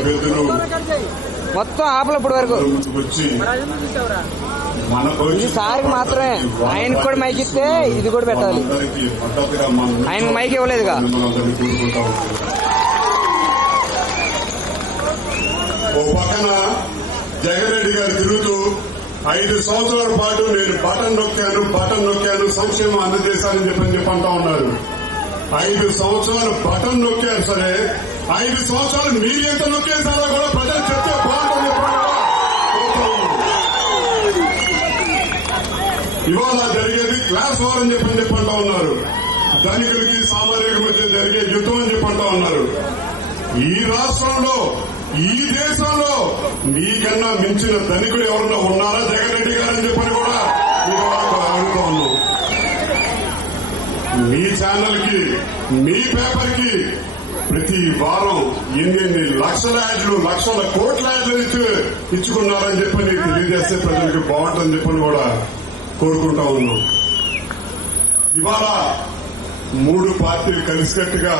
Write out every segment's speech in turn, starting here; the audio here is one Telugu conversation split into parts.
అభ్యర్థులు మొత్తం ఆపలు ఇప్పటి వరకు వచ్చి ఇది సార్కి మాత్రమే, ఆయనకు కూడా మైక్ ఇస్తే ఇది కూడా పెట్టాలి. ఆయనకు మైక్ ఇవ్వలేదుగా. ఓ పక్కన జగన్ రెడ్డి గారు తిరుగుతూ 5 సంవత్సరాల పాటు నేను బటన్ నొక్కాను సంక్షేమం అందజేశానని చెప్పంటా ఉన్నారు. 5 సంవత్సరాలు బటన్ నొక్కారు సరే, 5 సంవత్సరాలు మీరు ఎంత నొక్కేసారో కూడా ప్రజలు చెప్తే బాగుంటుంది. ఇవాళ జరిగేది క్లాస్ వార్ అని చెప్పంటా ఉన్నారు. ధనికులకి సామాన్యుల మధ్య జరిగే యుద్ధం అని చెప్పంటా ఉన్నారు. ఈ రాష్ట్రంలో ఈ దేశంలో మీకన్నా మించిన ధనికుడు ఎవరన్నా ఉన్నారా జగన్ రెడ్డి గారు అని చెప్పని కూడా అడుగుతా ఉన్నాం. మీ ఛానల్ కి మీ పేపర్ కి ప్రతి వారం ఎన్ని లక్షల యాడ్లు లక్షల కోట్ల యాడ్లు ఇచ్చుకున్నారని చెప్పని తెలియజేస్తే ప్రజలకు బాగుంటుందని చెప్పని కూడా కోరుకుంటా ఉన్నాం. ఇవాళ 3 పార్టీలు కలిసికట్టుగా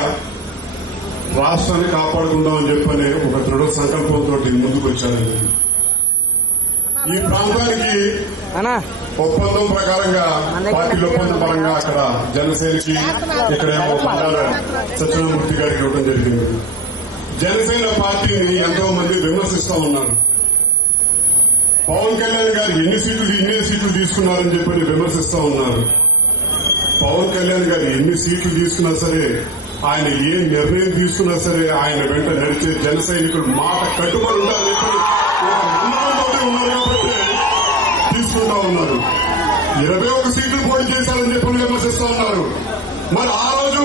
రాష్ట్రాన్ని కాపాడుకుందామని చెప్పని ఒక దృఢ సంకల్పంతో ముందుకు వచ్చారండి. ఈ ప్రాంతానికి ఒప్పందం ప్రకారంగా పార్టీల ఒప్పందం పరంగా అక్కడ జనసేనకి ఇక్కడేమో బండార సత్యనారాయణమూర్తి గారికి ఇవ్వడం జరిగింది. జనసేన పార్టీని ఎంతో మంది విమర్శిస్తా ఉన్నారు. పవన్ కళ్యాణ్ గారు ఇన్ని సీట్లు తీసుకున్నారని చెప్పని విమర్శిస్తా ఉన్నారు. పవన్ కళ్యాణ్ గారు ఎన్ని సీట్లు తీసుకున్నా సరే, ఆయన ఏ నిర్ణయం తీసుకున్నా సరే ఆయన వెంట నడిచే జన సైనికులు మాట కట్టుబడి ఉండాలని ఉన్నారు కాబట్టి తీసుకుంటా ఉన్నారు. 21 సీట్లు పోటీ చేశారని చెప్పని విమర్శిస్తా ఉన్నారు. మరి ఆ రోజు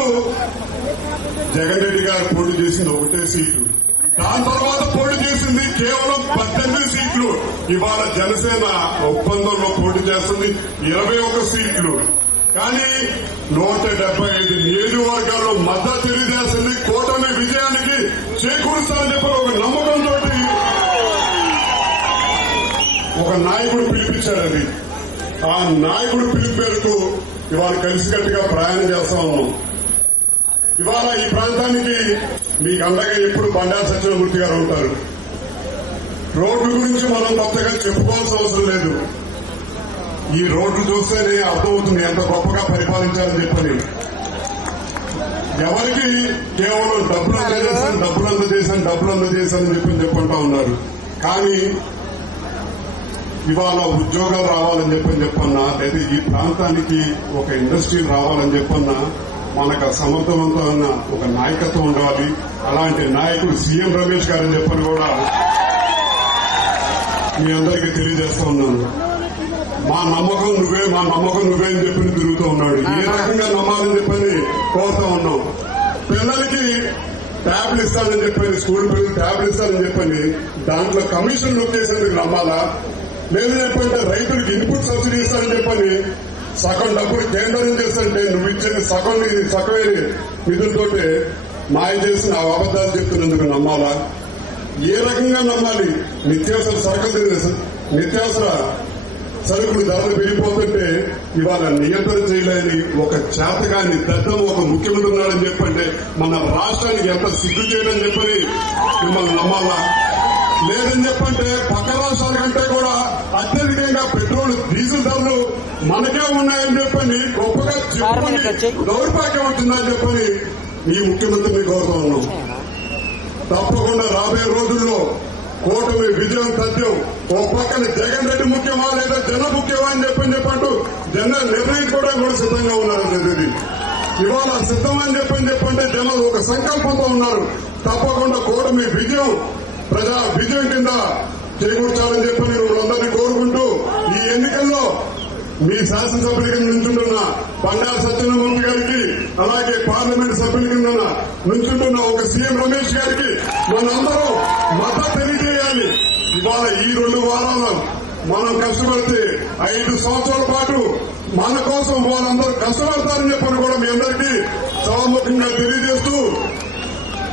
జగన్ రెడ్డి గారు పోటీ చేసింది 1 సీటు, దాని తర్వాత పోటీ చేసింది కేవలం 18 సీట్లు. ఇవాళ జనసేన ఒప్పందంలో పోటీ చేస్తుంది 21 సీట్లు. కానీ 175 నియోజకవర్గాల్లో మద్దతు తెలియజేస్తుంది. కూటమి విజయానికి చేకూరుస్తారని చెప్పి ఒక నమ్మకంతో ఒక నాయకుడు పిలిపించాడు. అది ఆ నాయకుడు పిలుపు మేరకు ఇవాళ కలిసికట్టుగా ప్రయాణం చేస్తా ఉన్నాం. ఇవాళ ఈ ప్రాంతానికి మీకు అండగా ఎప్పుడు బండార సత్యనారాయణమూర్తి గారు ఉంటారు. రోడ్ల గురించి మనం కొత్తగా చెప్పుకోవాల్సిన అవసరం లేదు. ఈ రోడ్లు చూస్తేనే అర్థమవుతుంది ఎంత గొప్పగా పరిపాలించాలని చెప్పని. ఎవరికి కేవలం డబ్బులు అందజేశానని చెప్పంటా ఉన్నారు. కానీ ఇవాళ ఉద్యోగాలు రావాలని చెప్పన్నా, లేదా ఈ ప్రాంతానికి ఒక ఇండస్ట్రీ రావాలని చెప్పన్నా మనకు సమర్థవంతమైన ఒక నాయకత్వం ఉండాలి. అలాంటి నాయకుడు సీఎం రమేష్ గారని చెప్పని కూడా మీ అందరికీ తెలియజేస్తా ఉన్నాను. మా నమ్మకం నువ్వే అని చెప్పని తిరుగుతూ ఉన్నాడు. ఏ రకంగా నమ్మాలని చెప్పని కోరుతా ఉన్నాం. పిల్లలకి ట్యాబ్లు ఇస్తానని చెప్పని, స్కూల్ పిల్లలకి ట్యాబ్లు ఇస్తానని చెప్పని దాంట్లో కమిషన్ నొక్కేసేందుకు నమ్మాలా? లేదు చెప్పంటే రైతులకు ఇన్పుట్ సబ్సిడీ ఇస్తానని చెప్పని సగం డబ్బులు కేంద్రం చేస్తుంటే నువ్వు ఇచ్చిన సగమే నిధులతోటే మాయ చేసిన ఆ అబద్దాలు చెప్తున్నందుకు నమ్మాలా? ఏ రకంగా నమ్మాలి? నిత్యావసర సరుకులు ధరలు పెరిగిపోతుంటే ఇవాళ నియంత్రణ చేయలేని ఒక చేతగాని దద్దం ఒక ముఖ్యమంత్రి ఉన్నాడని చెప్పంటే మన రాష్ట్రానికి ఎంత సిగ్గు చేయడం చెప్పని మిమ్మల్ని నమ్మాలా? లేదని చెప్పంటే పక్క రాష్ట్రాల కంటే కూడా అత్యధికంగా పెట్రోల్ డీజిల్ ధరలు మనకే ఉన్నాయని చెప్పని గొప్పగా చెప్పని దౌర్భాగ్యం ఉంటుందని చెప్పని ఈ ముఖ్యమంత్రిని కోరుతా ఉన్నాం. తప్పకుండా రాబోయే రోజుల్లో కూటమి విజయం తథ్యం. ఓ పక్కన జగన్ రెడ్డి ముఖ్యమా లేదా జన ముఖ్యమా అని చెప్పంటూ జన నిర్ణయించుకోవడానికి కూడా సిద్ధంగా ఉన్నారు. ఇవాళ సిద్ధమని చెప్పంటే జనం ఒక సంకల్పంతో ఉన్నారు. తప్పకుండా కూటమి విజయం ప్రజా విజయం కింద చేకూర్చాలని చెప్పని అందరినీ కోరుకుంటూ ఈ ఎన్నికల్లో మీ శాసనసభ్యుల కింద నుంచుంటున్న బండార సత్యనారాయణమూర్తి గారికి, అలాగే పార్లమెంట్ సభ్యుల కింద నుంచుంటున్న ఒక సీఎం రమేష్ గారికి మనందరం మద్దతు తెలియజేయాలి. ఇవాళ ఈ 2 వారాలు మనం కష్టపడితే 5 సంవత్సరాల పాటు మన కోసం వాళ్ళందరూ కష్టపడతారని చెప్పని కూడా మీ అందరికీ సభాముఖంగా తెలియజేస్తూ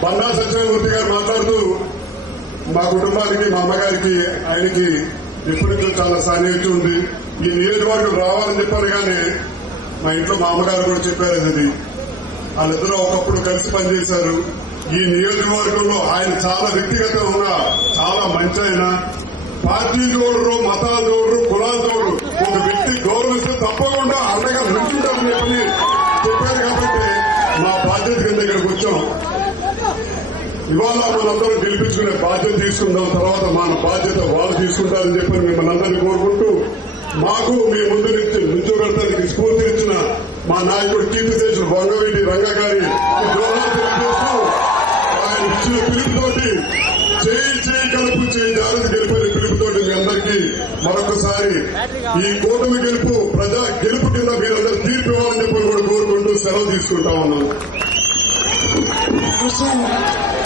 బండార సత్యనారాయణమూర్తి గారు మాట్లాడుతూ మా కుటుంబానికి, మా అమ్మగారికి, ఆయనకి ఎప్పటికీ చాలా సాన్నిహిత్యం ఉంది. ఈ నియోజకవర్గం రావాలని చెప్పారు. కానీ మా ఇంట్లో మా అమ్మగారు కూడా చెప్పారు. అది వాళ్ళిద్దరూ ఒకప్పుడు కలిసి పనిచేశారు. ఈ నియోజకవర్గంలో ఆయన చాలా వ్యక్తిగతంగా చాలా మంచి ఆయన. పార్టీ చూడరు, మతాలు చూడరు, కులాలు చూడరు. ఒక వ్యక్తి గౌరవిస్తే తప్పకుండా అండగా నిల్చుంటారని చెప్పారు. కాబట్టి మా బాధ్యత కింద ఇక్కడికి వచ్చాం. ఇవాళ మనందరం గెలిపించుకునే బాధ్యత తీసుకుందాం. తర్వాత మన బాధ్యత వాళ్ళు తీసుకుంటారని చెప్పి మిమ్మల్ని అందరినీ కోరుకుంటూ, మాకు మీ ముందు నుంచోబెడతానికి స్ఫూర్తినిచ్చిన మా నాయకుడు కీర్తిశేషులు వంగవీటి రంగ గారి జోహార్ తెలియజేస్తూ, ఆయన ఇచ్చిన పిలుపుతోటి చేయి కలుపు చేయి జాగ్రత్త గెలిపే పిలుపుతోటి మీ అందరికీ మరొకసారి ఈ కూటమి గెలుపు ప్రజా గెలుపు కింద మీరందరూ తీర్పు ఇవ్వాలని చెప్పి కూడా కోరుకుంటూ సెలవు తీసుకుంటా ఉన్నాం.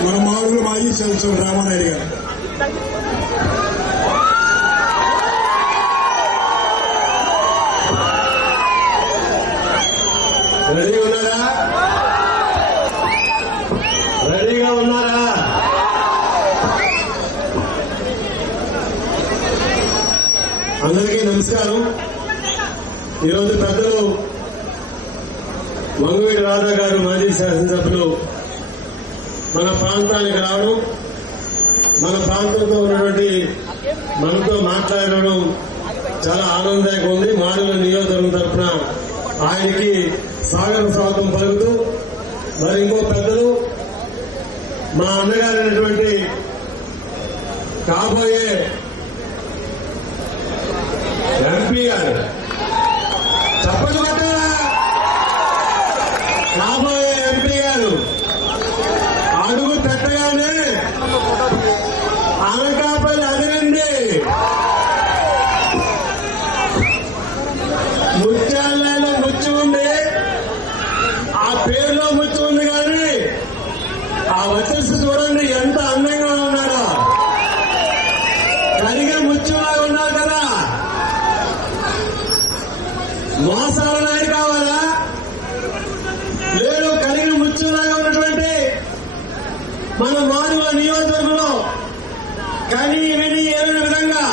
మన మామూలు మాజీ శాసనసభ్యులు రామానాయుడు గారు. రెడీగా ఉన్నారా? అందరికీ నమస్కారం. ఈరోజు పెద్దలు వంగవీటి రాధా గారు మాజీ శాసనసభ్యులు మన ప్రాంతానికి రావడం, మన ప్రాంతంతో ఉన్నటువంటి మనతో మాట్లాడడం చాలా ఆనందంగా ఉంది. మాడుగుల నియోజకవర్గం తరఫున ఆయనకి స్వాగతం పలుకుతూ, మరి ఇంకో పెద్దలు మా అన్నగారైనటువంటి కాబోయే ఎంపీ గారు, చెప్పండి కొట్టారా, కాబోయే ఎంపీ గారు అడుగు పెట్టగానే అనకాపల్లి అదిరింది. ముత్యాలలో ముచ్చి ఉంది, ఆ పేరులో ముచ్చి ఉంది, కానీ ఆ వచ్చేసి చూడండి ఎంత అందంగా ఉన్నాడో. కరిగే ముత్యంలాగా ఉన్నారు కదా. మోసాల నాయుడు కావాలా? లేదు, కలిగిన ముత్యంలాగా ఉన్నటువంటి మన మానవ నియోజకవర్గంలో కానీ విని ఏమైనా విధంగా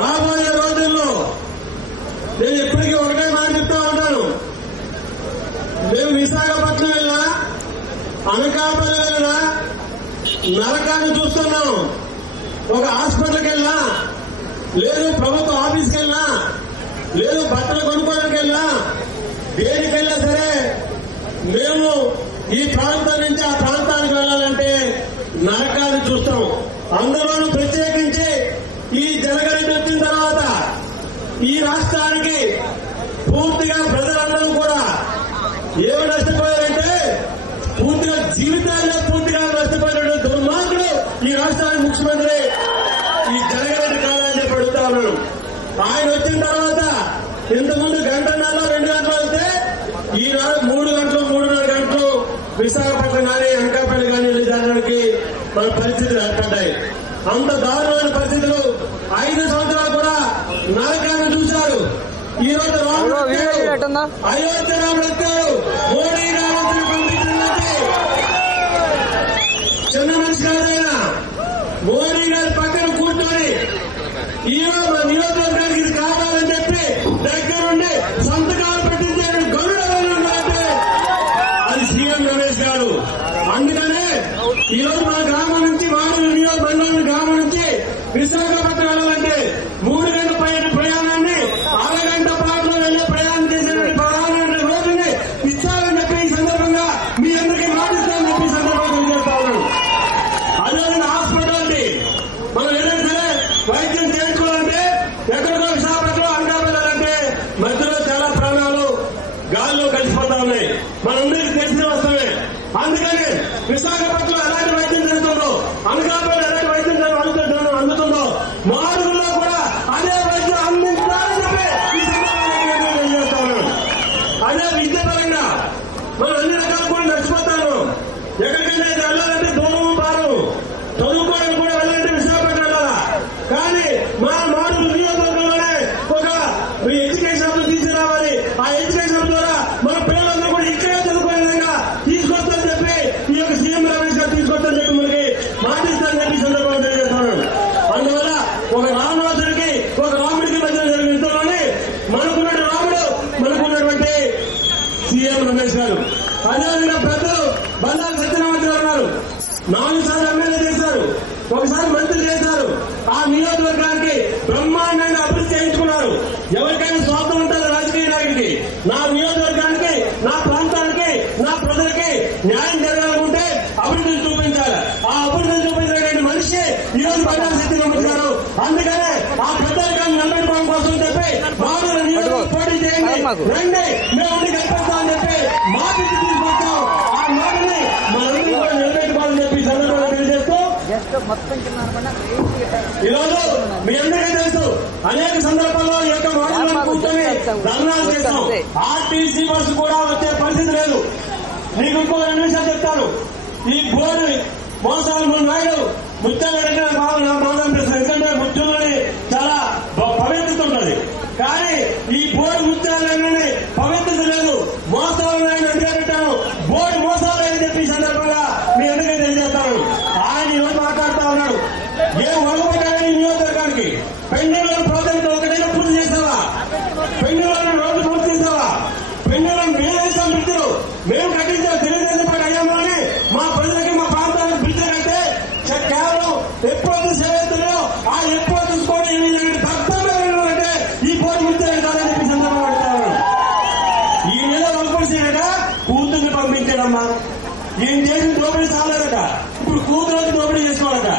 రాబోయే రోజుల్లో నేను ఇప్పటికీ ఒకటే మాట చెప్తా ఉంటాను. మేము విశాఖపట్నం వెళ్ళినా, అనకాపల్లి వెళ్ళినా నరకాన్ని చూస్తున్నాం. ఒక హాస్పిటల్కి వెళ్ళినా, లేదు ప్రభుత్వ ఆఫీస్కి వెళ్ళినా, లేదు బట్టలు కొనుక్కోవడానికి వెళ్ళినా, దేనికి వెళ్ళినా సరే మేము ఈ ప్రాంతం నుంచి ఆ ప్రాంతానికి వెళ్ళాలంటే నరకాన్ని చూస్తాం. అందులోనూ ప్రత్యేకించి ఈ జనగణన వచ్చిన తర్వాత ఈ రాష్ట్రానికి పూర్తిగా ప్రజలందరూ కూడా ఏమి నష్టపోయారంటే పూర్తిగా జీవితాల్లో పూర్తిగా నష్టపోయినటువంటి దుర్మార్గుడు ఈ రాష్ట్రానికి ముఖ్యమంత్రి ఈ జనగణన కాదని చెప్పి అడుగుతా ఉన్నాను. ఆయన వచ్చిన తర్వాత ఇంతకుముందు గంటన్నర 2 గంటలు అయితే ఈనాడు 3 గంటలు 3.5 గంటలు విశాఖపట్నం కానీ అనకాపల్లి కానీ జరగడానికి మన పరిస్థితులు ఏర్పడ్డాయి. అంత దారుణమైన పరిస్థితులు 5 సంవత్సరాలు కూడా నరకాన్ని చూశారు. ఈ రోజు రాముడు అయోధ్య రాముడు వచ్చారు. మోడీ రావణుని పంపించినట్టు చిన్న మనిషి కాదైనా మోడీ గారి పక్కన కూర్చొని ఈరోజు మన నియోజకవర్గానికి ఇది కావాలని చెప్పి దగ్గరుండి సంతకాలు పెట్టించే గౌరవంటే అది సీఎం రమేష్ గారు. అందుకనే ఈరోజు మన గ్రామం నుంచి వారి నియోజకవర్గం గ్రామం నుంచి విశాఖపట్నం వెళ్ళాలంటే 3 గంటల పైన ప్రయాణాన్ని 6 గంటల పాటలో వెళ్లే ప్రయాణం చేసేటువంటి ప్రధానమైన రోజుని ఇచ్చారని చెప్పి ఈ సందర్భంగా మీ అందరికీ మాటిస్తారని చెప్పి ఈ సందర్భంగా తెలియజేస్తా ఉన్నాను. అదేవిధంగా హాస్పిటాలిటీ మనం ఏదైనా సరే వైద్యం చేయించుకోవాలంటే ఎక్కడికో విశాఖపట్నం అనకాపల్లి మధ్యలో చాలా ప్రాణాలు గాల్లో కలిసిపోతా ఉన్నాయి. మనందరికీ తెలిసిన వస్తమే. అందుకని విశాఖపట్నం ఎలాంటి వైద్యం జరుగుతుందో, అనకాపల్లి ఎలాంటి వైద్యం అందుతుందో మాడుగులో కూడా అదే వైద్యం అందించాలని చెప్పి ఈ సందర్భంగా తెలియజేస్తా ఉన్నాను. అదే విద్య పరంగా మనం అన్ని రకాలు కూడా నడిచిపోతాను. ఎక్కడికైనా వెళ్ళాలంటే దూరం భారం, చదువుకోవడానికి కూడా వెళ్ళాలంటే విశాఖపట్నం వెళ్ళాలా. కానీ మా మాడుగుల నియోజకవర్గంలోనే ఒక ఎడ్యుకేషన్ తీసుకురావాలి. ఆ ఎడ్యుకేషన్ ద్వారా మన పిల్లలందరూ కూడా ఇక్కడే చదువుకునే విధంగా తీసుకొస్తారని చెప్పి ఈ యొక్క సీఎం రమేష్ గారు తీసుకొస్తారని చెప్పి మనకి మాటిస్తారని చెప్పి ఈ సందర్భంగా తెలియజేస్తున్నాను. అందువల్ల ఒక రామరాజుడికి ఒక రాముడికి మధ్య జరిగిన యుద్ధంలోనే మనకున్నటువంటి రాముడు, మనకున్నటువంటి సీఎం రమేష్ గారు. అదేవిధంగా పెద్దలు బండారు సత్యనారాయణ గారు 4 సార్లు ఎమ్మెల్యే చేశారు, ఒకసారి మంత్రి చేశారు. ఆ నియోజకవర్గానికి బ్రహ్మాండంగా అభివృద్ధి చేయించుకున్నారు. ఎవరికైనా స్వార్థం ఉంటుంది రాజకీయ నాయకుడికి. నా నియోజకవర్గానికి, నా ప్రాంతానికి, నా ప్రజలకి న్యాయం జరగాలనుకుంటే అభివృద్ధిని చూపించాలి. ఆ అభివృద్ధిని చూపించినటువంటి మనిషి ఈ రోజు బండారు సత్యనారాయణ గారు. అందుకనే ఆ పెద్దరికాన్ని నిలబెట్టుకోవడం కోసం చెప్పి మామూలు నియోజకవర్గం పోటీ చేయండి, రండి, మేము గెలిపిస్తామని చెప్పి మాట తీసుకొచ్చాం. ఆ మాటని మనందరూ కూడా నిలబెట్టుకోవాలని చెప్పి సందర్భంగా తెలియజేస్తూ ఈరోజు మీ అందరికీ తెలుసు, అనేక సందర్భాల్లో ఈ యొక్క మాటలను కూర్చొని ధర్నాలు చేస్తాం. ఆర్టీసీ బస్సు కూడా వచ్చే పరిస్థితి లేదు. నీకు ఇంకో 2 నిమిషాలు చెప్తాను. ఈ బోర్డు మోసాలు నాయుడు ముత్యాలు నా బాగా అనిపిస్తుంది. ఎందుకంటే ముత్యంలోని చాలా పవిత్రత ఉంటుంది. కానీ ఈ బోర్డు ముత్యాలన్నీ పవిత్రత లేదు. మోసాలు నాయుడు ఎందుకంటాను, బోర్డు మోసాలు అని చెప్పి సందర్భంగా మీ అందరికీ తెలియజేస్తాను. ఆయన ఈరోజు మాట్లాడుతూ ఉన్నాడు. ఏం వరగబడ్డాడని నియోజకవర్గానికి పెండింగ్ ప్రాజెక్టు ఒకటైనా పూర్తి చేస్తావా? పెండింగ్ రోడ్డు పూర్తి చేస్తావా? పెండింగ్ వేసాం బ్రిడ్జ్లు మేము కట్టించాం. తెలుగుదేశం పార్టీ అయ్యామో అని మా ప్రజలకి, మా ప్రాంతానికి బ్రిడ్జ్ కట్టే కేవలం ఎప్పుడు సేవలో ఆ ఎప్పుడు చూసుకోవడం అంటే ఈ పోటీ ముచ్చారు కాదని చెప్పి సందర్భంగా అడుగుతాను. ఈ నెల వరపడిసేట కూతుర్ని పంపించాడమ్మా. ఈయన చేసిన దోపిడీ చాలేదట, ఇప్పుడు కూతురు దోపిడీ చేసుకోవాలట.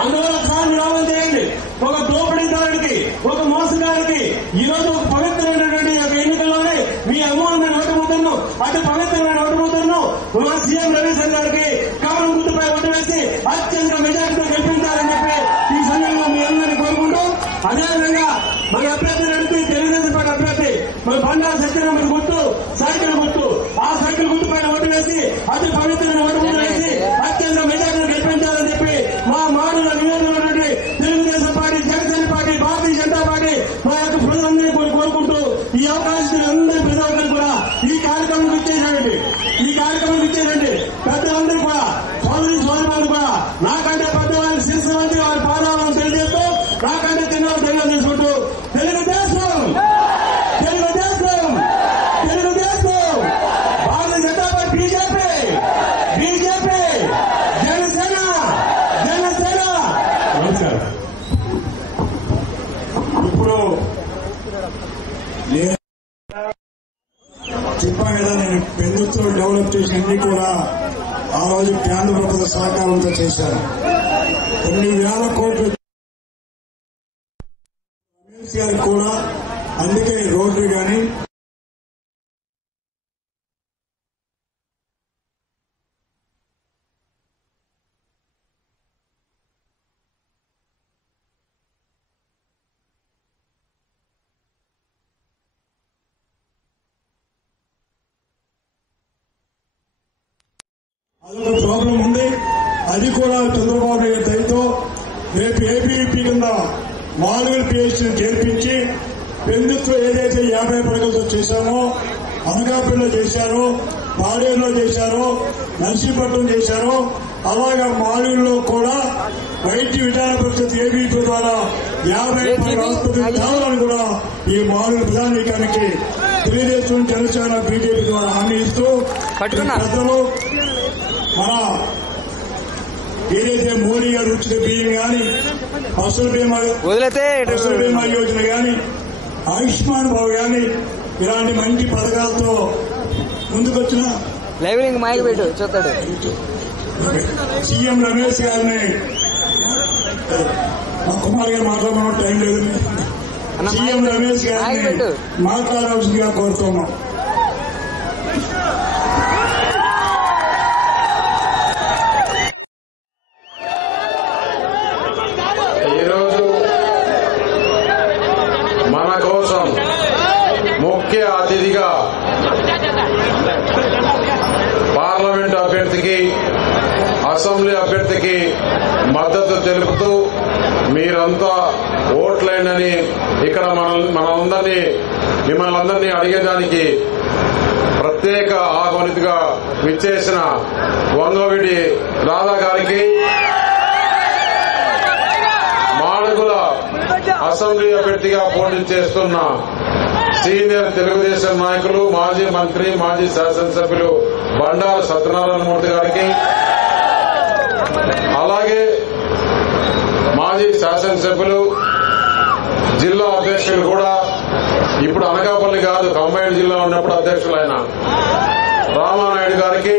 అందువల్ల ఒకసారి విరామం చేయండి. ఒక దోపిడీదారుడికి, ఒక మోసగారికి ఈ రోజు ఒక పవిత్రమైనటువంటి ఎన్నికల్లోనే మీ అమూల్యమైన ఓటుముద్రను, అతి పవిత్రమైన ఓటుముద్రను మా సీఎం రవీశంకర్ గారికి కమలం గుర్తుపై ఓటు వేసి అత్యంత మెజార్టీతో గెలిపించాలని చెప్పి ఈ సందర్భంగా మీ అందరినీ కోరుకుంటూ, అదేవిధంగా మన అభ్యర్థి నడిపి తెలుగుదేశం పార్టీ అభ్యర్థి మన బండారు సత్యనారాయణ గుర్తు సైకిల్ గుర్తు, ఆ సైకిల్ గుర్తు పైన ఓటు వేసి అతి పవిత్రమైన ఓటు ముద్ర వేసి అత్యంత మెజార్టీతో గెలిపించాలని చెప్పి మా మాడుల నియోజకవర్గంలో తెలుగుదేశం పార్టీ, జనసేన పార్టీ, భారతీయ జనతా పార్టీ మా యొక్క ప్రజలందరినీ కోరుకుంటూ ఈ అవకాశం అందరి ప్రజలందరూ కూడా ఈ కార్యక్రమం ఇచ్చేసారండి. ఈ కార్యక్రమం ఇచ్చేసండి. పెద్దలందరూ కూడా సోదరులు కూడా నాకంటే పెద్దవాళ్ళకి శిరస్సు వంటి వారి పాదాలను తెలియజేస్తూ, నాకంటే చిన్నవాళ్ళు తెలియదు తెలుసుకుంటూ Telugu Desam, Telugu Desam, Telugu Desam, Bharatiya Janata party, BJP, BJP, Janasena, Janasena. నమస్కారం. ఇప్పుడు చెప్పాను కదా, నేను పెందుతో డెవలప్ చేసినన్ని కూడా ఆ రోజు కేంద్ర ప్రభుత్వ సహకారంతో చేశాను. కొన్ని వేల కోట్లు గారికి కూడా. అందుకే రోడ్లు కానీ అదొక ప్రాబ్లం ఉంది. అది కూడా చంద్రబాబు నాయుడు దయతో రేపు ఏబీవీపీ కింద 4 పిహెచ్డీని చేర్పించి పెందుతో ఏదైతే 50 పడకలతో చేశామో, అనకాపల్లిలో చేశారో, పాడేరులో చేశారో, నర్సీపట్నం చేశారో, అలాగా మాలూరులో కూడా వైద్య విధాన పరిషత్ ఏబీవీపీ ద్వారా 50 ఆసుపత్రులు తేవాలని కూడా ఈ మాలూరు ప్రధానికానికి తెలుగుదేశం, జనసేన, బీజేపీ ద్వారా హామీ ఇస్తూ పెద్దలు మన ఏదైతే మోడీ గారు ఉచిత బియ్యం కానీ, ఫసల్ బీమా యోజన కానీ, ఆయుష్మాన్ భావ్ కానీ, ఇలాంటి మంచి పథకాలతో ముందుకొచ్చిన లైవింగ్ మైక్ పెట్టు చూస్తాడు సీఎం రమేష్ గారిని, మా కుమార్ గారు మాట్లాడమన్న టైం లేదు, సీఎం రమేష్ గారిని మాట్లాడవలసిందిగా కోరుతున్నాం. ముఖ్య అతిథిగా పార్లమెంట్ అభ్యర్థికి, అసెంబ్లీ అభ్యర్థికి మద్దతు తెలుపుతూ మీరంతా ఓట్లేనని ఇక్కడ మిమ్మల్ని అందరినీ అడిగేదానికి ప్రత్యేక ఆహ్వానితుగా విచ్చేసిన వంగవీటి రాధా గారికి, మాడుగుల అసెంబ్లీ అభ్యర్థిగా పోటీ చేస్తున్న సీనియర్ తెలుగుదేశం నాయకులు, మాజీ మంత్రి, మాజీ శాసనసభ్యులు బండారు సత్యనారాయణ మూర్తి గారికి, అలాగే మాజీ శాసనసభ్యులు జిల్లా అధ్యక్షులు కూడా ఇప్పుడు అనకాపల్లి కాదు కంబైన్డ్ జిల్లా ఉన్నప్పుడు అధ్యక్షులు ఆయన రామానాయుడు గారికి,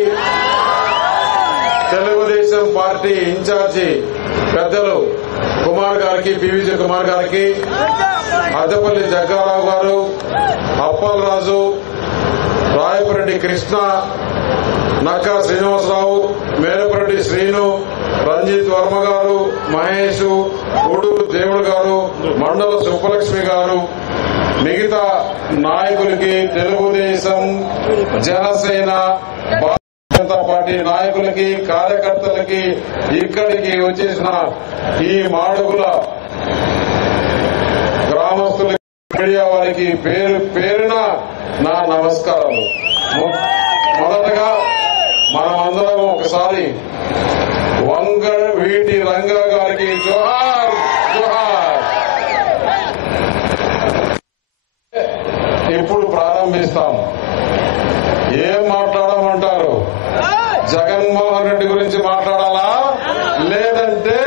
తెలుగుదేశం పార్టీ ఇన్ఛార్జి పెద్దలు కుమార్ గారికి, పివిజి కుమార్ గారికి, అద్దపల్లి జగ్గారావు గారు, అప్పలరాజు, రాయపురెడ్డి కృష్ణ, నక్కా శ్రీనివాసరావు, మేలపురెడ్డి శ్రీను, రంజిత్ వర్మ గారు, మహేష్, ఉడూరు దేవుడు గారు, మండల సుబ్బలక్ష్మి గారు, మిగతా నాయకులకి, తెలుగుదేశం, జనసేన, భారతీయ జనతా పార్టీ నాయకులకి, కార్యకర్తలకి, ఇక్కడికి వచ్చేసిన ఈ మాడుగుల గ్రామస్తులకి, మీడియా వారికి పేరు పేరున నా నమస్కారాలు. మొదటగా మనమందరం ఒకసారి వీటి రంగా గారికి జోహార్ జోహార్. ఇప్పుడు ప్రారంభిస్తాం. ఏం మాట్లాడమంటారు? జగన్మోహన్ రెడ్డి గురించి మాట్లాడాలా, లేదంటే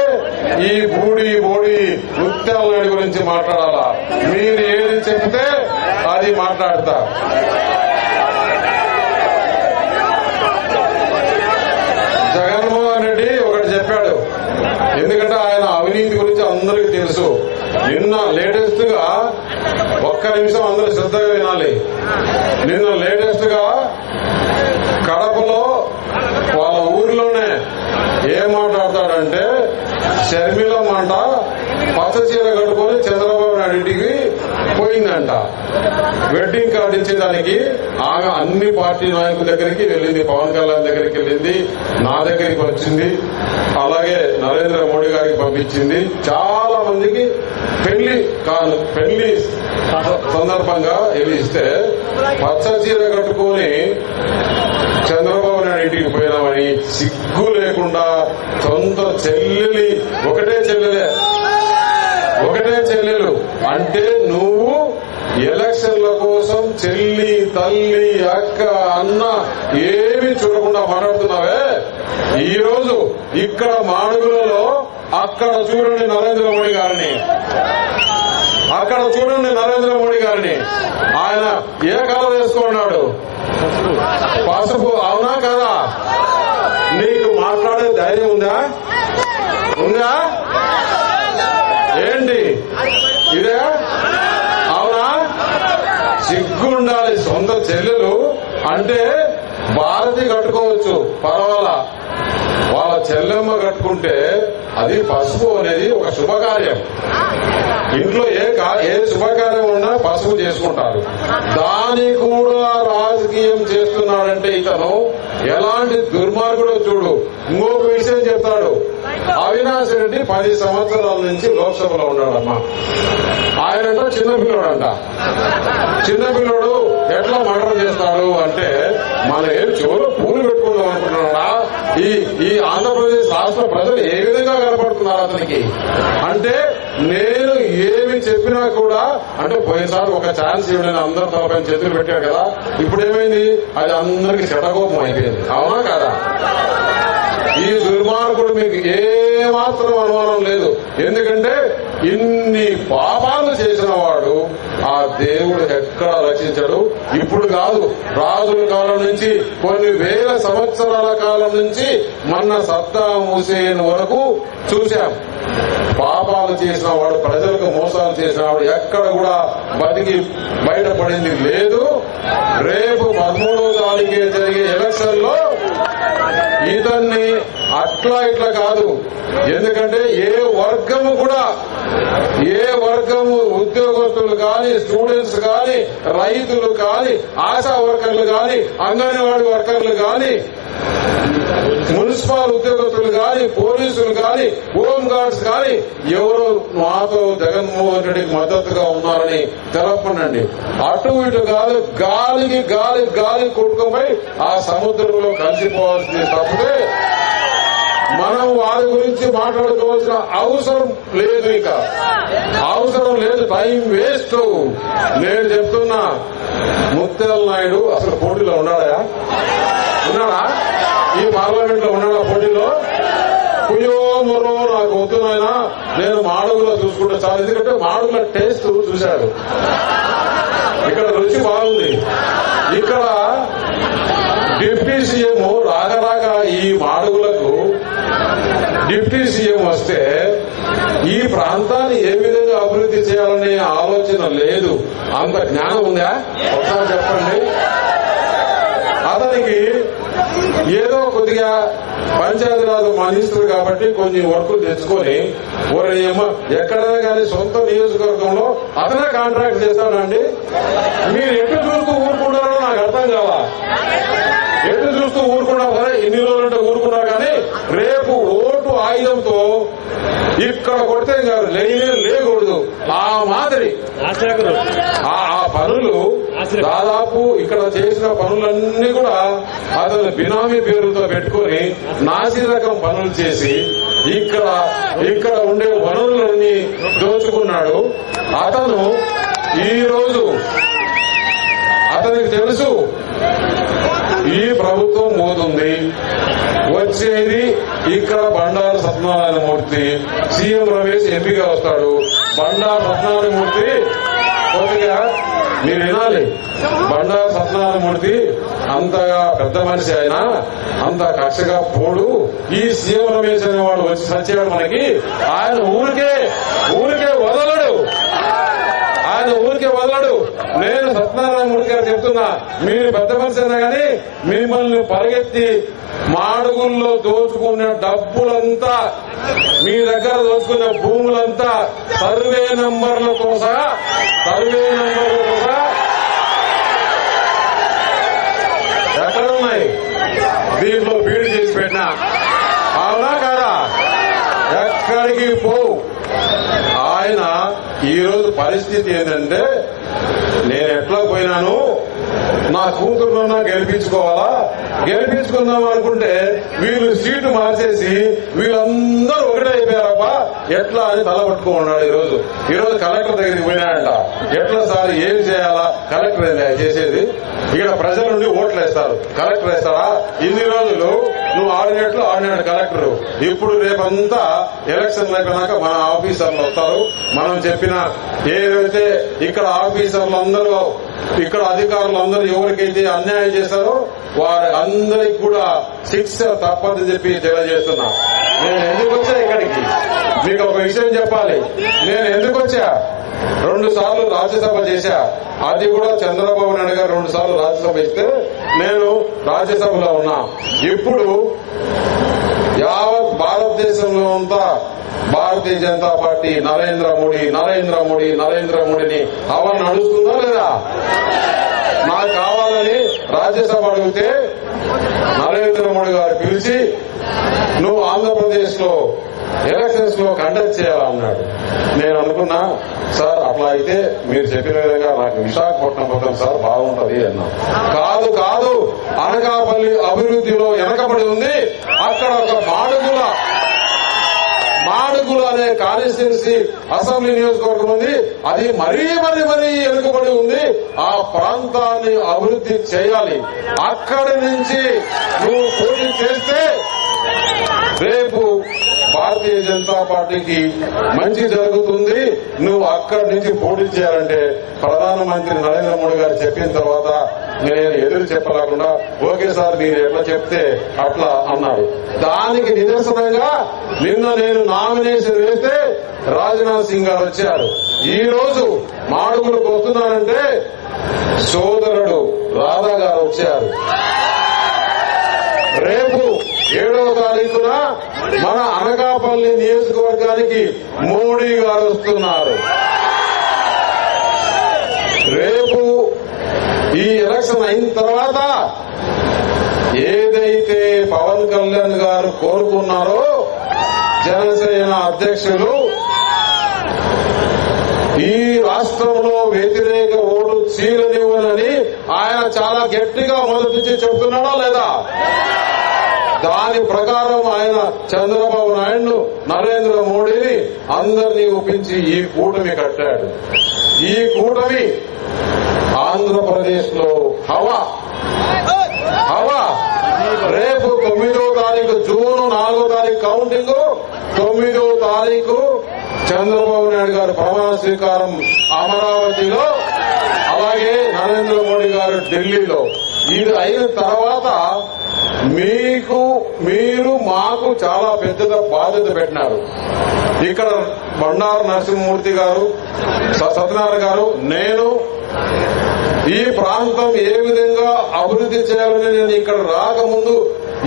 ఈ బూడి ముత్యాల నాయుడు గురించి మాట్లాడాలా? మీరు ఏది చెప్తే అది మాట్లాడతా. జగన్మోహన్ రెడ్డి ఒకటి చెప్పాడు, ఎందుకంటే ఆయన అవినీతి గురించి అందరికీ తెలుసు. నిన్న లేటెస్ట్ గా ఒక్క నిమిషం అందరూ శ్రద్ధగా వినాలి. నిన్న లేటెస్ట్ గా కడపలో వాళ్ళ ఊరిలోనే ఏం మాట్లాడతాడంటే, షర్మిలమ్మంట పచ్చ చీర కట్టుకొని చంద్రబాబు నాయుడు ఇంటికి పోయిందంట. వెడ్డింగ్ కార్డు ఇచ్చేదానికి ఆమె అన్ని పార్టీ నాయకుల దగ్గరికి వెళ్ళింది, పవన్ కళ్యాణ్ దగ్గరికి వెళ్ళింది, నా దగ్గరికి వచ్చింది, అలాగే నరేంద్ర మోడీ గారికి పంపించింది. చాలా మందికి పెళ్లి సందర్భంగా వెళ్ళి ఇస్తే పచ్చ చీర కట్టుకొని చంద్రబాబు నాయుడు ఇంటికి పోయినామని సిగ్గు లేకుండా సొంత చెల్లెలి ఒకటే చెల్లెలు అంటే నువ్వు ఎలక్షన్ల కోసం చెల్లి, తల్లి, అక్క, అన్న ఏమీ చూడకుండా మాట్లాడుతున్నావే. ఈ రోజు ఇక్కడ మాడుగులలో అక్కడ చూడండి నరేంద్ర మోడీ గారిని, ఆయన ఏ కలర్ వేసుకున్నాడు? పసుపు. అవునా కదా? నీకు మాట్లాడే ధైర్యం ఉందా? ఏంటి ఇదే? అవునా? సిగ్గు ఉండాలి. సొంత చెల్లెలు అంటే భారతి కట్టుకోవచ్చు, పర్వాలా. వాళ్ళ చెల్లెమ్మ కట్టుకుంటే అది పసుపు అనేది ఒక శుభకార్యం. ఇంట్లో ఏ శుభకార్యం ఉన్నా పసుపు చేసుకుంటారు. దాన్ని కూడా రాజకీయం చేస్తున్నాడంటే ఇతను ఎలాంటి దుర్మార్గుడో చూడు. ఇంకొక విషయం చెప్తాడు, అవినాష్ రెడ్డి 10 సంవత్సరాల నుంచి లోక్సభలో ఉన్నాడమ్మా. ఆయనంట చిన్నపిల్లడు ఎట్లా మర్డర్ చేస్తాడు అంటే, మన ఏం చెవులు పూలు పెట్టుకుందాం అనుకుంటున్నాడా? ఈ ఆంధ్రప్రదేశ్ రాష్ట్ర ప్రజలు ఏ విధంగా కనపడుతున్నారు అతనికి అంటే, నేను ఏమి చెప్పినా కూడా అంటే పోయినసారి ఒక ఛాన్స్ ఇవ్వడానికి అందరూ తలపైన చేతులు పెట్టారు కదా, ఇప్పుడు ఏమైంది? అది అందరికీ చెడకోపం అయిపోయింది. అవునా కదా? ఈ దుర్మార్గుడు మీకు ఏమాత్రం అనుమానం లేదు. ఎందుకంటే ఇన్ని పాపాలు చేసిన వాడు ఆ దేవుడు ఎక్కడా రక్షించడు. ఇప్పుడు కాదు, రాజుల కాలం నుంచి, కొన్ని వేల సంవత్సరాల కాలం నుంచి మొన్న సద్దాం హుసేన్ వరకు చూశాం. పాపాలు చేసిన వాడు, ప్రజలకు మోసాలు చేసిన వాడు ఎక్కడ కూడా బతికి బయటపడింది లేదు. రేపు 13వ తారీఖే జరిగే ఎలక్షన్ లో ఇతన్ని అట్లా ఇట్లా కాదు. ఎందుకంటే ఏ వర్గము ఉద్యోగస్తులు కానీ, స్టూడెంట్స్ కానీ, రైతులు కానీ, ఆశా వర్కర్లు కానీ, అంగన్వాడీ వర్కర్లు కానీ, మున్సిపల్ ఉద్యోగస్తులు కానీ, పోలీసులు కానీ, హోమ్ గార్డ్స్ కానీ ఎవరు మాతో జగన్మోహన్ రెడ్డికి మద్దతుగా ఉన్నారని తెలపనండి. అటు ఇటు కాదు, గాలి కొట్టుకుపోయి ఆ సముద్రంలో కలిసిపోవాల్సింది తప్పితే మనం వారి గురించి మాట్లాడుకోవాల్సిన అవసరం లేదు. ఇంకా అవసరం లేదు, టైం వేస్ట్. నేను చెప్తున్నా, ముత్యాల నాయుడు అసలు పోటీలో ఉన్నాడా? ఈ పార్లమెంట్ లో ఉన్నాడా పోటీలో? పొద్దునైనా నేను మాడుగులో చూసుకుంటే చాలు, ఎందుకంటే మాడుగుల టేస్ట్ చూశాడు. ఇక్కడ రుచి బాగుంది. ఇక్కడ డిప్యూటీ సీఎం రాగా ఈ మాడుగులకు డిప్యూటీ సీఎం వస్తే ఈ ప్రాంతాన్ని ఏ విధంగా అభివృద్ధి చేయాలనే ఆలోచన లేదు. అంత జ్ఞానం ఉందా ఒకసారి చెప్పండి. అతనికి ఏదో కొద్దిగా పంచాయతీరాజ్ మినిస్టర్ కాబట్టి కొన్ని వర్కులు తెచ్చుకొని ఎక్కడైనా కానీ సొంత నియోజకవర్గంలో అతనే కాంట్రాక్ట్ చేస్తాడండి. మీరు ఎటు చూస్తూ ఊరుకుంటారో నాకు అర్థం కావా. ఎటు చూస్తూ ఊరుకున్నా సరే, ఇన్ని రోజులంటే ఊరుకున్నా కానీ రేపు ఓటు ఆయుధంతో ఇక్కడ కొడితే లేకూడదు. ఆ మాదిరి ఆ పనులు దాదాపు ఇక్కడ చేసిన పనులన్నీ కూడా అతను బినామీ పేరుతో పెట్టుకుని నాసి రకం పనులు చేసి ఇక్కడ ఉండే వనరులన్నీ దోచుకున్నాడు. అతను ఈ రోజు అతనికి తెలుసు ఈ ప్రభుత్వం పోతుంది, వచ్చేది ఇక్కడ బండారు సత్యనారాయణమూర్తి, సీఎం రమేష్ ఎంపీగా వస్తాడు. బండారు సత్యనారాయణమూర్తి కొద్దిగా మీరు వినాలి, బండారు సత్యనారాయణమూర్తి అంతగా పెద్ద మనిషి, ఆయన అంత కక్షగా పోడు. ఈ సీఎం రమేష్ అనేవాడు వచ్చి సచ్చాడు మనకి, ఆయన ఊరికే వదలడు. ఆయన ఊరికే వదలడు. నేను సత్యనారాయణమూర్తి గారు చెప్తున్నా, మీరు పెద్ద మనిషి అయినా కానీ మిమ్మల్ని పరిగెత్తి మాడుగుల్లో దోచుకున్న డబ్బులంతా, మీ దగ్గర దోచుకున్న భూములంతా సర్వే నంబర్లతో సహా ఎక్కడున్నాయి దీంట్లో బీడు చేసి పెట్టినా, అవునా కాదా? ఎక్కడికి పోవు. ఆయన ఈరోజు పరిస్థితి ఏంటంటే, నేను ఎట్లా పోయినాను, నా కూతురున్నా గెలిపించుకుందాం అనుకుంటే వీళ్ళు సీటు మార్చేసి వీళ్ళందరూ ఒకటే అయిపోయారబ్బా, ఎట్లా అని తలపట్టుకున్నాడు. ఈరోజు కలెక్టర్ దగ్గరికి పోయినాడంట. ఎట్లా సార్ ఏం చేయాలా? కలెక్టర్ చేసేది ఇక్కడ ప్రజల నుండి ఓట్లు వేస్తారు, కలెక్టర్ వేస్తారా? ఇన్ని రోజులు నువ్వు ఆడినాడు కలెక్టర్. ఇప్పుడు రేపంతా ఎలక్షన్లు అయిపోయినాక మన ఆఫీసర్లు వస్తారు. మనం చెప్పిన ఏదైతే ఇక్కడ ఆఫీసర్లు అందరూ, ఇక్కడ అధికారులు అందరూ ఎవరికైతే అన్యాయం చేస్తారో వారి అందరికి కూడా శిక్ష తప్పదని చెప్పి తెలియజేస్తున్నా. నేను ఎందుకు వచ్చా ఇక్కడికి, మీకు ఒక విషయం చెప్పాలి. నేను ఎందుకు వచ్చా, 2 సార్లు రాజ్యసభ చేశా. అది కూడా చంద్రబాబు నాయుడు గారు 2 సార్లు రాజ్యసభ ఇస్తే నేను రాజ్యసభలో ఉన్నా. ఇప్పుడు యావత్ భారతదేశంలో అంతా భారతీయ జనతా పార్టీ నరేంద్ర మోడీని హవా నడుస్తుందా లేదా? నాకు కావాలని రాజ్యసభ అడిగితే నరేంద్ర మోడీ గారు పిలిచి నువ్వు ఆంధ్రప్రదేశ్ లో ఎలక్షన్స్ లో కండక్ట్ చేయాలన్నాడు. నేను అనుకున్నా, సార్ అట్లా అయితే మీరు చెప్పిన విధంగా నాకు విశాఖపట్నం పోతాం సార్, బాగుంటది అన్నా. కాదు, అనకాపల్లి అభివృద్ధిలో వెనకబడి ఉంది. అక్కడ ఒక మాడుగుల అనే కాన్స్టిట్యున్సీ అసెంబ్లీ నియోజకవర్గం ఉంది. అది మరీ వెనుకబడి ఉంది. ఆ ప్రాంతాన్ని అభివృద్ధి చేయాలి. అక్కడి నుంచి నువ్వు పోటీ చేస్తే రేపు భారతీయ జనతా పార్టీకి మంచి జరుగుతుంది. నువ్వు అక్కడి నుంచి పోటీ చేయాలంటే ప్రధానమంత్రి నరేంద్ర మోడీ గారు చెప్పిన తర్వాత నేను ఎదురు చెప్పలేకుండా ఓకే సార్ మీరు ఎట్లా చెప్తే అట్లా అన్నారు. దానికి నిదర్శనంగా నిన్న నేను నామినేషన్ వేస్తే రాజ్నాథ్ సింగ్ గారు వచ్చారు. ఈ రోజు మాడుగులకు వస్తున్నారంటే సోదరుడు రాధా గారు వచ్చారు. రేపు 7వ తారీఖున మన అనకాపల్లి నియోజకవర్గానికి మోడీ గారు వస్తున్నారు. రేపు ఈ ఎలక్షన్ అయిన తర్వాత ఏదైతే పవన్ కళ్యాణ్ గారు కోరుకున్నారో జనసేన అధ్యక్షులు, ఈ రాష్ట్రంలో వ్యతిరేక ఓటు చీలనివ్వనని ఆయన చాలా గట్టిగా మొదటి నుంచి చెబుతున్నాడా లేదా? దాని ప్రకారం ఆయన చంద్రబాబు నాయుడు, నరేంద్ర మోడీని అందరినీ ఒప్పించి ఈ కూటమి కట్టాడు. ఈ కూటమి ఆంధ్రప్రదేశ్ లో హవా. రేపు 9వ తారీఖు జూన్ 4వ తారీఖు కౌంటింగ్ 9వ తారీఖు చంద్రబాబు నాయుడు గారు ప్రమాణ స్వీకారం అమరావతిలో, అలాగే నరేంద్ర మోడీ గారు ఢిల్లీలో. ఇది అయిన తర్వాత మీరు మాకు చాలా పెద్ద బాధ్యత పెట్టినారు. ఇక్కడ బండారు నరసింహమూర్తి గారు, సత్యనారాయణ గారు, నేను ఈ ప్రాంతం ఏ విధంగా అభివృద్ధి చేయాలని నేను ఇక్కడ రాకముందు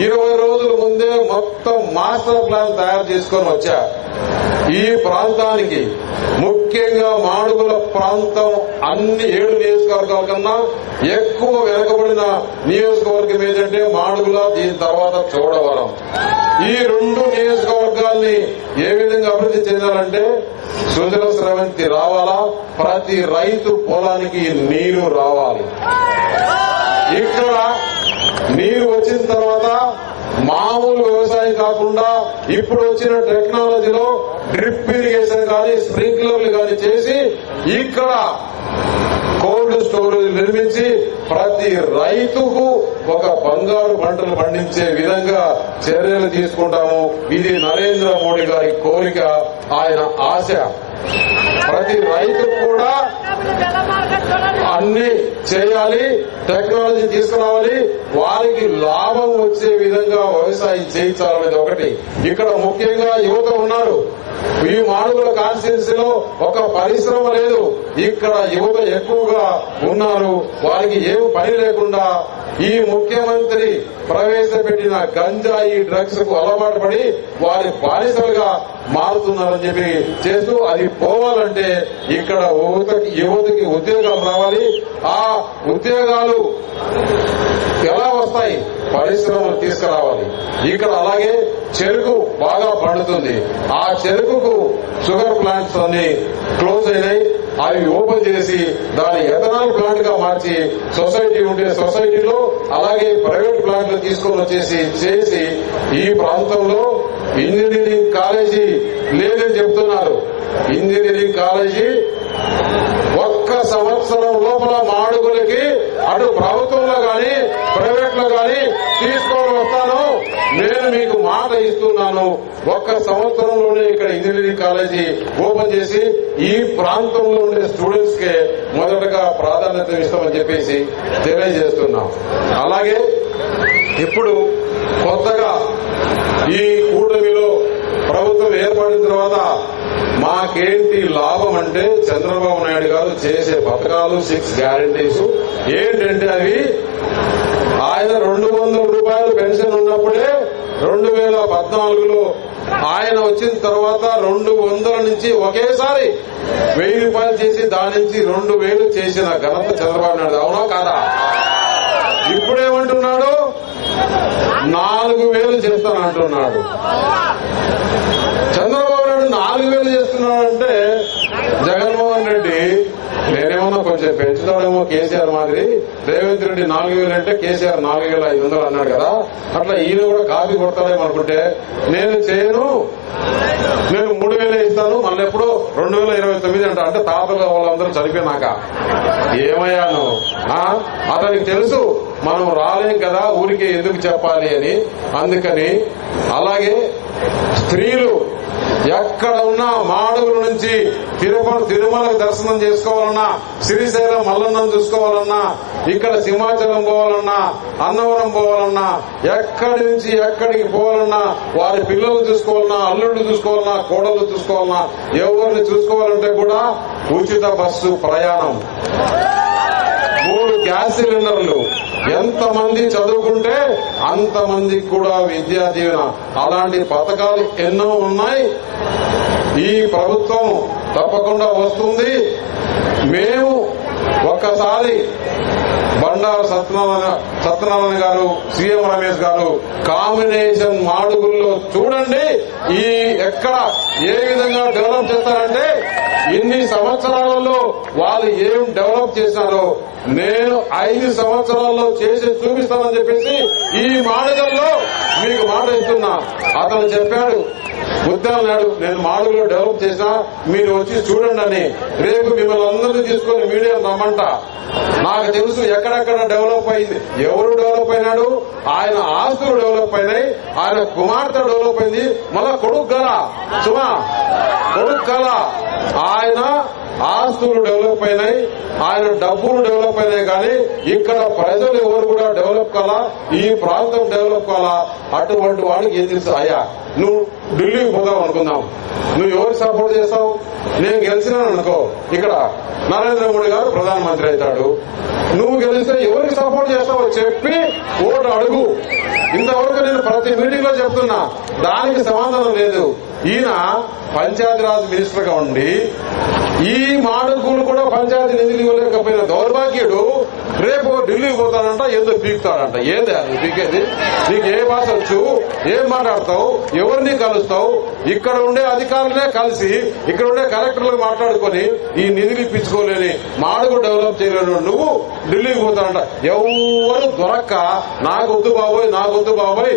20 రోజుల ముందే మొత్తం మాస్టర్ ప్లాన్ తయారు చేసుకొని వచ్చా. ఈ ప్రాంతానికి ముఖ్యంగా మాడుగుల ప్రాంతం అన్ని 7 నియోజకవర్గాల కన్నా ఎక్కువ వెనకబడిన నియోజకవర్గం ఏంటంటే మాడుగుల, దీని తర్వాత చోడవరం. ఈ 2 నియోజకవర్గాల్ని ఏ విధంగా అభివృద్ధి చెందాలంటే సుజల స్రవంతి రావాలా, ప్రతి రైతు పొలానికి నీరు రావాలి. ఇక్కడ నీరు వచ్చిన తర్వాత మామూలు వ్యవసాయం కాకుండా ఇప్పుడు వచ్చిన టెక్నాలజీలో డ్రిప్ ఇరిగేషన్ కానీ స్ప్రింక్లర్లు కానీ చేసి ఇక్కడ కోల్డ్ స్టోరేజ్ నిర్మించి ప్రతి రైతుకు ఒక బంగారు పంటలు పండించే విధంగా చర్యలు తీసుకుంటాము. ఇది నరేంద్ర మోడీ గారి కోరిక, ఆయన ఆశ. ప్రతి రైతు కూడా అన్ని చేయాలి, టెక్నాలజీ తీసుకురావాలి, వారికి లాభం వచ్చే విధంగా వ్యవసాయం చేయించాలనేది ఒకటి. ఇక్కడ ముఖ్యంగా యువత ఉన్నారు. ఈ మాడుగుల కాన్స్టిట్యున్సీలో ఒక పరిశ్రమ లేదు. ఇక్కడ యువత ఎక్కువగా ఉన్నారు. వారికి ఏం పని లేకుండా ఈ ముఖ్యమంత్రి ప్రవేశపెట్టిన గంజాయి డ్రగ్స్ కు అలవాటు పడి వారి బానిసలుగా మారుతున్నారని చెప్పి చేస్తూ, అది పోవాలంటే ఇక్కడ యువతకి ఉద్యోగాలు రావాలి. ఆ ఉద్యోగాలు ఎలా వస్తాయి? పరిశ్రమలు తీసుకురావాలి. ఇక్కడ అలాగే చెరుకు బాగా పండుతుంది. ఆ చెరుకుకు షుగర్ ప్లాంట్స్ అన్ని క్లోజ్ అయినాయి. అవి ఓపెన్ చేసి దాని ఎథనాల్ ప్లాంట్ గా మార్చి సొసైటీ ఉంటే సొసైటీలో, అలాగే ప్రైవేట్ ప్లాంట్లు తీసుకొని చేసి ఈ ప్రాంతంలో ఇంజనీరింగ్ కాలేజీ లేదని చెప్తున్నారు. ఇంజనీరింగ్ కాలేజీ ఒక్క సంవత్సరం లోపల మాడుగులకి అటు ప్రభుత్వంలో గాని ప్రైవేట్ లో గాని తీసుకొని వస్తాను. నేను మీకు మాట ఇస్తున్నాను. ఒక్క సంవత్సరంలోనే ఇక్కడ ఇంజనీరింగ్ కాలేజీ ఓపెన్ చేసి ఈ ప్రాంతంలో ఉండే స్టూడెంట్స్ కే మొదటగా ప్రాధాన్యత ఇస్తామని చెప్పేసి తెలియజేస్తున్నాం. అలాగే ఇప్పుడు కొత్తగా ఈ కూటమిలో ప్రభుత్వం ఏర్పడిన తర్వాత మాకేంటి లాభం అంటే చంద్రబాబు నాయుడు గారు చేసే పథకాలు 6 గ్యారంటీస్ ఏంటంటే అవి ఆయన 200 రూపాయలు పెన్షన్ ఉన్నప్పుడే 2014లో ఆయన వచ్చిన తర్వాత 200 నుంచి ఒకేసారి 1000 రూపాయలు చేసి దాని నుంచి 2000 చేసిన ఘనత చంద్రబాబు నాయుడు. అవునా కాదా? ఇప్పుడేమంటున్నాడు? 4000 చేస్తానంటున్నాడు. చంద్రబాబు నాయుడు 4000 చేస్తున్నాడంటే జగన్మోహన్ రెడ్డి నేనేమన్నా కొంచెం పెంచుతాడేమో కేసీఆర్ మాదిరి. రేవంత్ రెడ్డి 4000 అంటే కేసీఆర్ 4500 అన్నాడు కదా, అట్లా ఈయన కూడా కాపీ కొడతాడేమో అనుకుంటే నేను చేయను, నేను 3000 ఇస్తాను. మళ్ళీ ఎప్పుడో 2029 అంట. అంటే తాతలు వాళ్ళందరూ చనిపోయినాక ఏమయ్యాను? అతనికి తెలుసు మనం రాలేం కదా, ఊరికే ఎందుకు చెప్పాలి అని. అందుకని అలాగే స్త్రీలు ఎక్కడ ఉన్నా మాడుగుల నుంచి తిరుమలకు దర్శనం చేసుకోవాలన్నా, శ్రీశైలం మల్లన్నం చూసుకోవాలన్నా, ఇక్కడ సింహాచలం పోవాలన్నా, అన్నవరం పోవాలన్నా, ఎక్కడి నుంచి ఎక్కడికి పోవాలన్నా, వారి పిల్లలు చూసుకోవాలన్నా, అల్లుళ్ళు చూసుకోవాలన్నా, కోడళ్ళు చూసుకోవాలన్నా, ఎవరిని చూసుకోవాలంటే కూడా ఉచిత బస్సు ప్రయాణం, 3 గ్యాస్ సిలిండర్లు, ఎంతమంది చదువుకుంటే అంతమందికి కూడా విద్యా దీవెన. అలాంటి పథకాలు ఎన్నో ఉన్నాయి. ఈ ప్రభుత్వం తప్పకుండా వస్తుంది. మేము ఒక్కసారి బండారు సత్యనారాయణ గారు, సీఎం రమేష్ గారు కాంబినేషన్ మాడుగుల్లో చూడండి. ఈ ఎక్కడ ఏ విధంగా డెవలప్ చేస్తారంటే ఇన్ని సంవత్సరాలలో వాళ్ళు ఏం డెవలప్ చేశారో నేను 5 సంవత్సరాల్లో చేసి చూపిస్తానని చెప్పేసి ఈ మాడుగుల్లో మీకు మాట ఇస్తున్నా. అతను చెప్పాడు ముత్యాల నాయుడు నేను మాడుగులో డెవలప్ చేసినా మీరు వచ్చి చూడండి అని రేపు మిమ్మల్ని అందరినీ తీసుకొని మీడియా రమ్మంట. నాకు తెలుసు ఎక్కడెక్కడ డెవలప్ అయింది, ఎవరు డెవలప్ అయినాడు, ఆయన ఆస్తులు డెవలప్ అయినాయి, ఆయన కుమార్తె డెవలప్ అయింది, మళ్ళా కొడుకు గల సుమా కొడుకు గల ఆయన ఆస్తులు డెవలప్ అయినాయి, ఆయన డబ్బులు డెవలప్ అయినాయి. కానీ ఇక్కడ ప్రజలు ఎవరు కూడా డెవలప్ కాలా, ఈ ప్రాంతం డెవలప్ కాలా. అటువంటి వాడికి ఏం తెలుసు? అయ్యా నువ్వు ఢిల్లీకి పోదావు అనుకుందాం, నువ్వు ఎవరు సపోర్ట్ చేస్తావు? నేను గెలిచినాను అనుకో, ఇక్కడ నరేంద్ర మోడీ గారు ప్రధానమంత్రి అవుతాడు, నువ్వు గెలిస్తే ఎవరికి సపోర్ట్ చేస్తావో చెప్పి ఓటు అడుగు. ఇంతవరకు నేను ప్రతి మీటింగ్ లో చెప్తున్నా, దానికి సమాధానం లేదు. ఈయన పంచాయతీరాజ్ మినిస్టర్ గా ఉండి ఈ మాడుగులు కూడా పంచాయతీ నిధులు ఇవ్వలేకపోయిన దౌర్భాగ్యుడు రేపు ఢిల్లీకి పోతాడంట, ఏదో పీకుతాడంట. ఏంది అది పీకేది? నీకు ఏ భాష వచ్చు, ఏం మాట్లాడతావు, ఎవరిని కలుస్తావు? ఇక్కడ ఉండే అధికారులనే కలిసి ఇక్కడ ఉండే కలెక్టర్లు మాట్లాడుకుని ఈ నిధులు ఇప్పించుకోలేని మాడుగు డెవలప్ చేయలేను నువ్వు ఢిల్లీకి పోతాడంట. ఎవరు దొరక్క నాకొద్దు బాబోయ్ నాకొద్దు బాబోయ్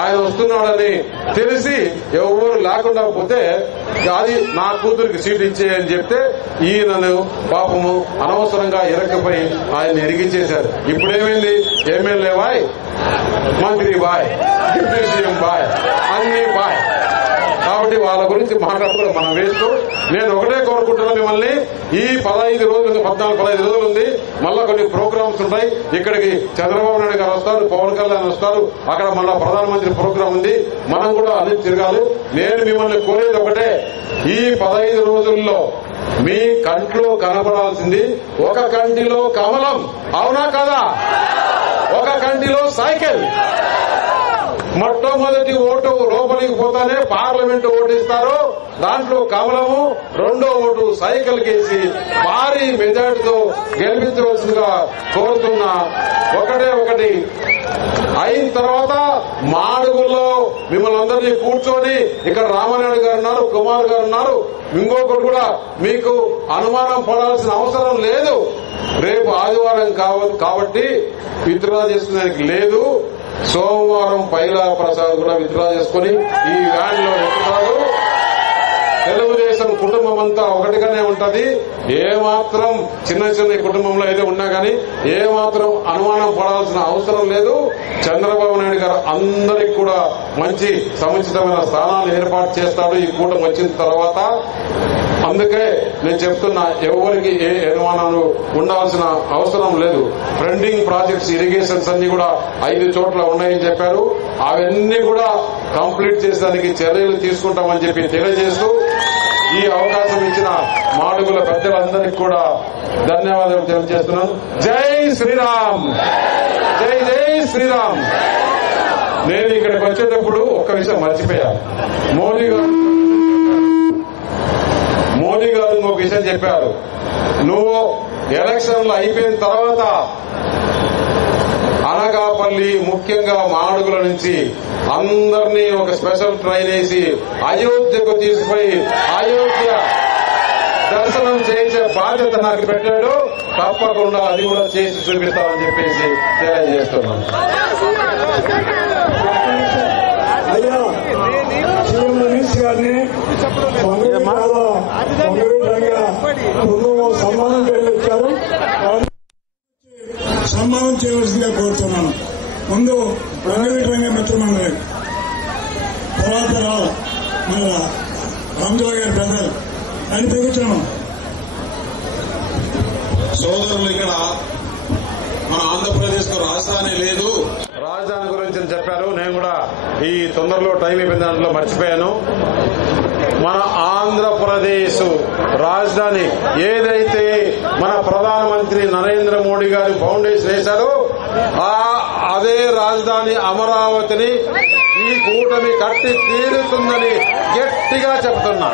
ఆయన వస్తున్నాడని తెలిసి ఎవరు లేకుండా పోతే అది నా కూతురికి సీట్ ఇచ్చేయని చెప్తే ఈయనను పాపము అనవసరంగా ఇరక్కపోయి ఆయన ఇరిగించేశారు. ఇప్పుడేమైంది? ఎమ్మెల్యే బాయ్, మంత్రి బాయ్, డిప్యూటీ సీఎం బాయ్, అన్ని బాయ్. కాబట్టి వాళ్ళ గురించి మాట్లాడుతూ మనం వేస్తూ నేను ఒకటే కోరుకుంటున్నా మిమ్మల్ని, ఈ 15 రోజులు 14-15 రోజులు ఉంది, మళ్ళా కొన్ని ప్రోగ్రామ్స్ ఉంటాయి. ఇక్కడికి చంద్రబాబు నాయుడు గారు వస్తారు, పవన్ కళ్యాణ్ వస్తారు, అక్కడ మళ్ళా ప్రధానమంత్రి ప్రోగ్రాం ఉంది, మనం కూడా అన్ని తిరగాలి. నేను మిమ్మల్ని కోరేది ఒకటే, ఈ 15 రోజుల్లో మీ కంట్లో కనపడాల్సింది ఒక కంటిలో కమలం, అవునా కదా? ఒక కంటిలో సైకిల్. మొట్టమొదటి ఓటు లోపలికి పోతానే పార్లమెంటు ఓటిస్తారు, దాంట్లో కమలము, రెండో ఓటు సైకిల్ కేసి భారీ మెజార్టీతో గెలిపించవలసిందిగా కోరుతున్నా. ఒకటే ఒకటి అయిన తర్వాత మాడుగుల్లో మిమ్మల్ని అందరినీ కూర్చొని ఇక్కడ రామానాయుడు గారు ఉన్నారు, కుమార్ గారు ఉన్నారు, ఇంకొకటి కూడా మీకు అనుమానం పడాల్సిన అవసరం లేదు. రేపు ఆదివారం కాబట్టి విత్డ్రా చేసుకునేందుకు లేదు. సోమవారం పైలా ప్రసాద్ కూడా విత్డ్రా చేసుకుని ఈ వ్యాన్ లో ఎక్కుతారు. తెలుగుదేశం కుటుంబం అంతా ఒకటిగానే ఉంటది. ఏమాత్రం చిన్న చిన్న కుటుంబంలో ఏదో ఉన్నా కానీ ఏమాత్రం అనుమానం పడాల్సిన అవసరం లేదు. చంద్రబాబు నాయుడు గారు అందరికి కూడా మంచి సముచితమైన స్థానాలు ఏర్పాటు చేస్తాడు ఈ కూటమి వచ్చిన తర్వాత. అందుకే నేను చెప్తున్నా, ఎవరికి ఏ అనుమానాలు ఉండాల్సిన అవసరం లేదు. ఫ్రండింగ్ ప్రాజెక్ట్స్, ఇరిగేషన్స్ అన్ని కూడా 5 చోట్ల ఉన్నాయని చెప్పారు. అవన్నీ కూడా కంప్లీట్ చేసేదానికి చర్యలు తీసుకుంటామని చెప్పి తెలియజేస్తూ ఈ అవకాశం ఇచ్చిన మాడుగుల పెద్దలందరికీ కూడా ధన్యవాదాలు తెలియజేస్తున్నాను. జై శ్రీరామ్, జై జై శ్రీరామ్. నేను ఇక్కడికి వచ్చేటప్పుడు ఒక్క విషయం మర్చిపోయాను. మోదీ గారు ఇంకొక విషయం చెప్పారు, నువ్వు ఎలక్షన్లు అయిపోయిన తర్వాత అనకాపల్లి ముఖ్యంగా మాడుగుల నుంచి అందరినీ ఒక స్పెషల్ ట్రైన్ వేసి అయోధ్యకు తీసుకుపోయి అయోధ్య దర్శనం చేసే బాధ్యత నాకు పెట్టాడు. తప్పకుండా అది కూడా చేసి చూపిస్తామని చెప్పేసి తెలియజేస్తున్నాను. అయ్యా సీఎం మనీష్ గారిని సన్మానం చేయవచ్చారు, సన్మానం చేయవలసిందిగా కోరుతున్నాను. ముందు రంగవీటి మిత్రమండలి, తర్వాత మన రామజోగ గారి బ్రదర్ అని పెరుగుతున్నాం. సోదరులు, ఇక్కడ మన ఆంధ్రప్రదేశ్ కు రాజధాని లేదు. రాజధాని గురించి చెప్పారు, నేను కూడా ఈ తొందరలో టైం అయిపోయిన దాంట్లో మర్చిపోయాను. మన ఆంధ్రప్రదేశ్ రాజధాని ఏదైతే మన ప్రధానమంత్రి నరేంద్ర మోడీ గారి ఫౌండేషన్ వేశారో అదే రాజధాని అమరావతిని ఈ కూటమి కట్టి తీరుతుందని గట్టిగా చెప్తున్నా.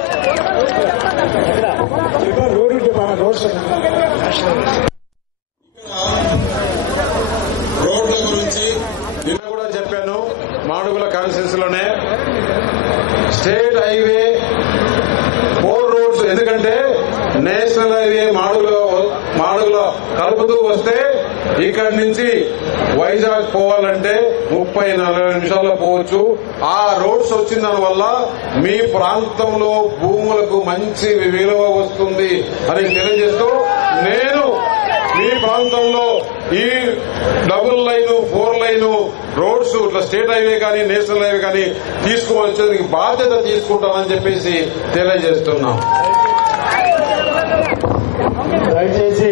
రోడ్ల గురించి నిన్న కూడా చెప్పాను, మాడుగుల కాన్స్టిట్యూన్సీ లోనే స్టేట్ హైవే 4 రోడ్స్, ఎందుకంటే నేషనల్ హైవే మాడుగులో కలుపుతూ వస్తే ఇక్కడి నుంచి వైజాగ్ పోవాలంటే 30-40 నిమిషాల్లో పోవచ్చు. ఆ రోడ్స్ వచ్చిన దానివల్ల మీ ప్రాంతంలో భూములకు మంచి విలువ వస్తుంది అని తెలియజేస్తూ నేను మీ ప్రాంతంలో ఈ డబుల్ లైన్ 4 లైన్ రోడ్స్ ఇట్లా స్టేట్ హైవే కానీ నేషనల్ హైవే కానీ తీసుకోవాల్సిన బాధ్యత తీసుకుంటానని చెప్పేసి తెలియజేస్తున్నాం. దయచేసి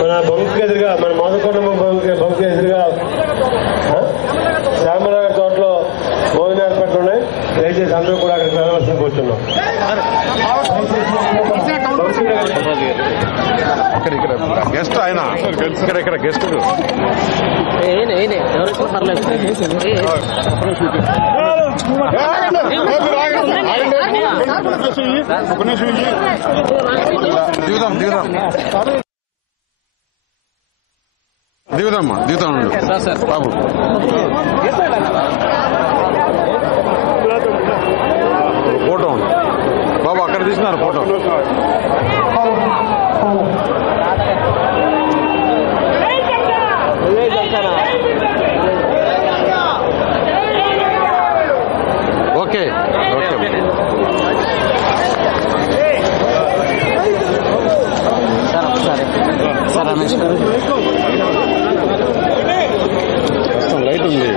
మన బంకు ఎదురుగా మన మాదకొండ బంకు ఎదురుగా శ్యామనగర్ తోటలో భోజన ఏర్పాట్లు ఉన్నాయి. దయచేసి అందరూ కూడా అక్కడికి వెళ్ళవలసిన కూర్చున్నాం. ఇక్కడ గెస్ట్ ఆయన ఇక్కడ గెస్ట్ దిగుదామ్మా దిగుతాం బాబు. ఫోటో ఉంది బాబు, అక్కడ తీసినారు photo. Okay sir Ramesh light ఉంది.